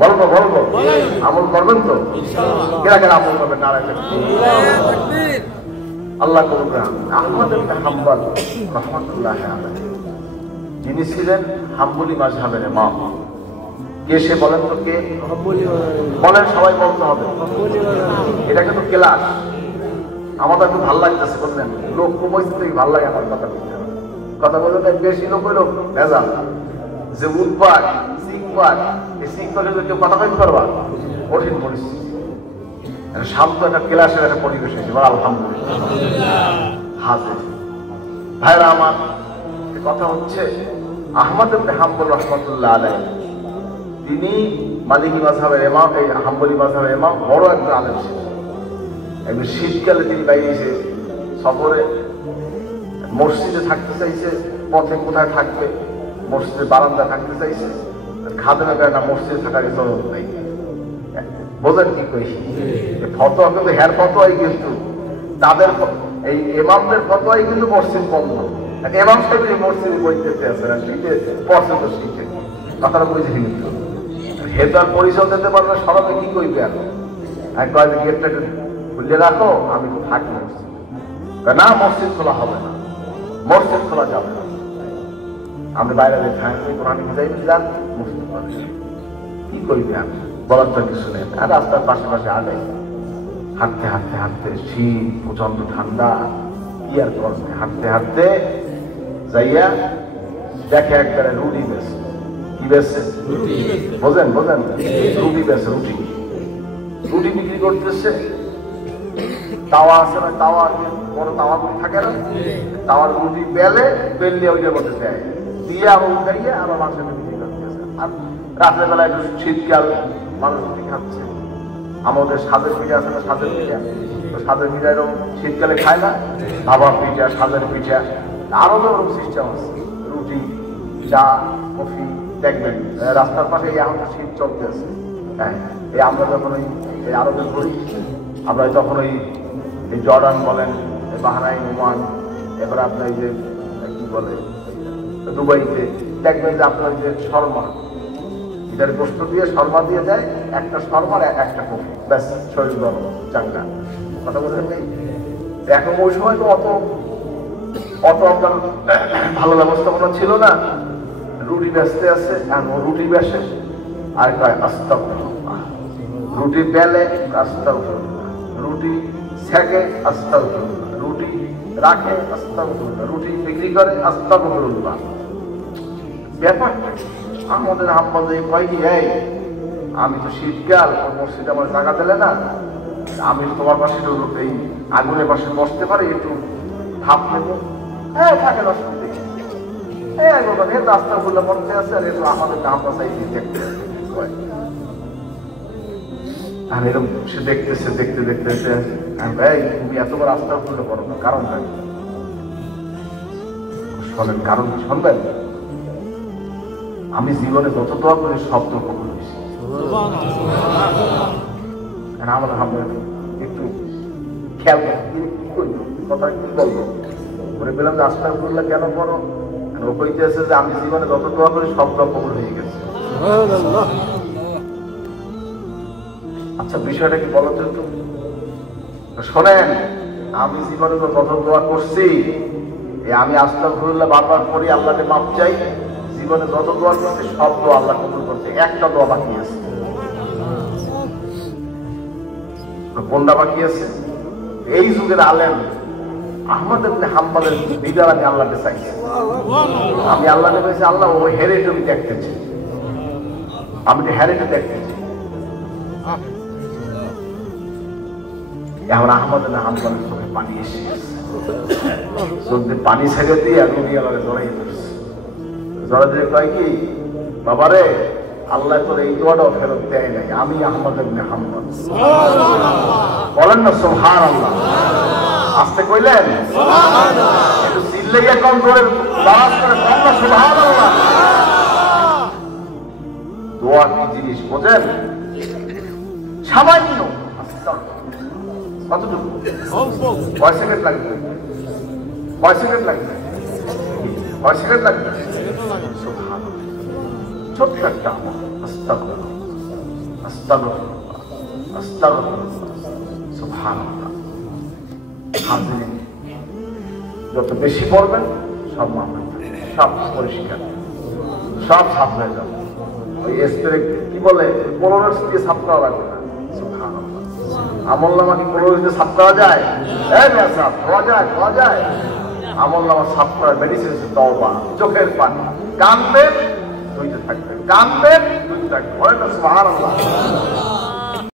বলবো বলবো আমল করবেন তো? কেনা কেনা আমল করবেন? নারায়ণ আল্লাহ করুন। আহমদ ইবনে হাম্বল রাহমাতুল্লাহি আলাইহি, যিনি ছিলেন হাম্বলি মাযহাবের ইমাম। কে সে বলেন তো? কে বলেন? সবাই বলতে হবে। এটা কিন্তু ক্লাস। আমাদের খুব ভালো লাগতেছে, বললেন লোক কমাইতে ভালো লাগে আমার কথা বলতে। কথা বলতে বেশি লোক হইল ভেজাল, যে উৎপাদ সিকপাদ, এই সিকপাদের কেউ কথা বলতে পারবা? কঠিন পরিস্থিতি। শান্ত একটা ক্লাসের একটা পরিবেশ হয়েছে। আলহামদুলিল্লাহ। হাজির ভাইরা আমার, কথা হচ্ছে আহমদ ইবনে হাম্বল রাহমাতুল্লাহ আলাইহি, তিনি মালিকি মাযহাবের ইমাম, এই হাম্বলি মাযহাবের ইমাম, বড় একজন আলেম ছিলেন। একদিন শীতকালে তিনি বাইরে এসে সফরে মসজিদে থাকতে চাইছে, পথে কোথায় থাকবে, মসজিদের বারান্দা থাকতে চাইছে, খাদেমে না মসজিদে থাকার ইজাজত নাই। বোঝেন কি কই? ফতোয়া কিন্তু হের ফতোয়াই, কিন্তু তাদের এই ইমামদের ফতোয়াই কিন্তু মসজিদ বন্ধ। ইমাম সাহেব এই মসজিদে বইতে আছে না, শীতে পছন্দ শীতে কথাটা বুঝে কিন্তু হেতার পরিচয় দিতে পারবে, সরবে কি করবে? আর কয়েকদিন গেটটা খুলে রাখো, আমি থাকি মসজিদ। না, মসজিদ খোলা হবে না, মসজিদ খোলা যাবে না। আমি বাইরে কোরআন যাই যান, মসজিদ খোলা কি করবে? আমি বলার তো কিছু নেই। আর রাস্তার পাশে পাশে আগে হাঁটতে হাঁটতে হাঁটতে, শীত প্রচন্ড ঠান্ডা, কি আর করবে? হাঁটতে হাঁটতে যাইয়া দেখে একবারে রুটি বেছে। কি বেছে? বোঝেন বোঝেন? রুটি বেছে, রুটি রুটি বিক্রি করতেছে। তাওয়া আছে না, তাওয়া বড় তাওয়া থাকে না, তাওয়ার রুটি বেলে বেললে ওইটার মধ্যে দেয়, দিয়ে আবার উঠাইয়ে আবার মানুষের বিক্রি করতেছে। আর রাত্রের বেলা একটু শীতকাল, মানুষ রুটি খাচ্ছে। আমাদের সাজের পিঠা আছে না, সাজের পিঠা, তো সাজের পিঠা এরকম শীতকালে খায় না, ভাবা পিঠা, সাজের পিঠা, আরো তো ওরকম সিস্টেম আছে। রুটি, চা, কফি, দেখবেন রাস্তার পাশে এখন শীত চলতে আছে। হ্যাঁ, এই আমরা যখন ওই আরবে ঘুরি, আমরা তখন ওই জর্ডান বলেন, বাহরাইন, ওমান, এবার আপনার যে কি বলে দুবাইতে, দেখবেন যে আপনার যে শর্মা, এটার গোস্ত দিয়ে শর্মা দিয়ে দেয়, একটা শর্মার একটা কফি, ব্যাস শরীর গরম চাঙ্গা। কথা বলছেন নেই? এখন ওই সময় তো অত আপনার ভালো ব্যবস্থাপনা ছিল না। রুটি বেচতে আছে, ও রুটি বেচে আর কয় আস্তাগফিরুল্লাহ, রুটি বেলে আস্তাগফিরুল্লাহ, রুটি ছেঁকে আস্তাগফিরুল্লাহ, রুটি রাখে আস্তাগফিরুল্লাহ, রুটি বিক্রি করে আস্তাগফিরুল্লাহ। ব্যাপারটা আমাদের হাম্বলি কয় কি, এই আমি তো শীতকাল, ওর মসজিদে আমার জায়গা দিলে না, আমি তোমার পাশে এই আগুনের পাশে বসতে পারি, একটু ভাব নেবো। হ্যাঁ, থাকে অসুবিধা। রাস্তা গুলো মধ্যে আছে, আর একটু আমাদের নাম বাসাই দেখতে আর এরকম সে দেখতেছে, দেখতে দেখতেছে, ভাই তুমি এতবার রাস্তা গুলো করো না, কারণ নাই। শোনেন, কারণ শুনবেন, আমি জীবনে যত দোয়া করে শব্দ কবুল হয়েছি। আমার একটু খেয়াল কি করবো, কথা কি বলবো, বলে পেলাম যে আস্তাগফিরুল্লাহ কেন করো? ও কইতেছে যে আমি জীবনে যত দোয়া করি সব দোয়া কবুল হয়ে গেছে। আচ্ছা, বিষয়টা কি বলো তো একটু? শোনেন, আমি জীবনে যত দোয়া করছি, আমি আস্তাগফিরুল্লাহ বারবার করি, আল্লাহকে মাপ চাই, জীবনে যত দোয়া করছি সব দোয়া আল্লাহ কবুল করছে, একটা দোয়া বাকি আছে। কোনটা বাকি আছে? এই যুগের আলেম আহমদ ইবনে হাম্বলের দিদার আমি আল্লাহকে চাইছি। আমি আল্লাহকে বলেছি, আল্লাহ ওই হেরেটে আমি দেখতেছি, আমি হেরেটে দেখতেছি। এখন আহমদ ইবনে হাম্বলের চোখে পানি এসে চোখে পানি ছেড়ে দিয়ে আমি আল্লাহকে জড়াই ধরছি। জড়া দিয়ে কয় কি, বাবারে আল্লাহ তোর এই দোয়াটাও ফেরত দেয় নাই, আমি আহমদ ইবনে হাম্বল। বলেন না সুবহানাল্লাহ। আসতে কইলেন, একটু চিল্লাইয়া কম করে দাঁড়াস করে বলেন না সুবহানাল্লাহ। দোয়া কি জিনিস বোঝেন? সামান্য কতটুকু? কয় সেকেন্ড লাগবে? কয় সেকেন্ড লাগবে? কয় সেকেন্ড লাগবে? ছোট্ট একটা আমল। আস্তাগফিরুল্লাহ, আস্তাগফিরুল্লাহ, আস্তাগফিরুল্লাহ, সুবহানাল্লাহ। হাজিরিন, যত বেশি পড়বেন সব মাফ হয়ে যাবে, সব পরিষ্কার, সব সাফ হয়ে যাবে। ওই স্প্রে কি বলে, ক্লোরোক্স দিয়ে সাফ করা লাগবে না। সুবহানাল্লাহ। আমল নামা কি ক্লোরোক্স দিয়ে সাফ করা যায়? সাফ খাওয়া যায়, খাওয়া যায়। আমল নামা সাফ করার মেডিসিন হচ্ছে তওবা, চোখের পানি। কাঁদবেন, ধুইতে থাকবেন, কাঁদবেন, ধুইতে থাকবেন। সুবহানাল্লাহ।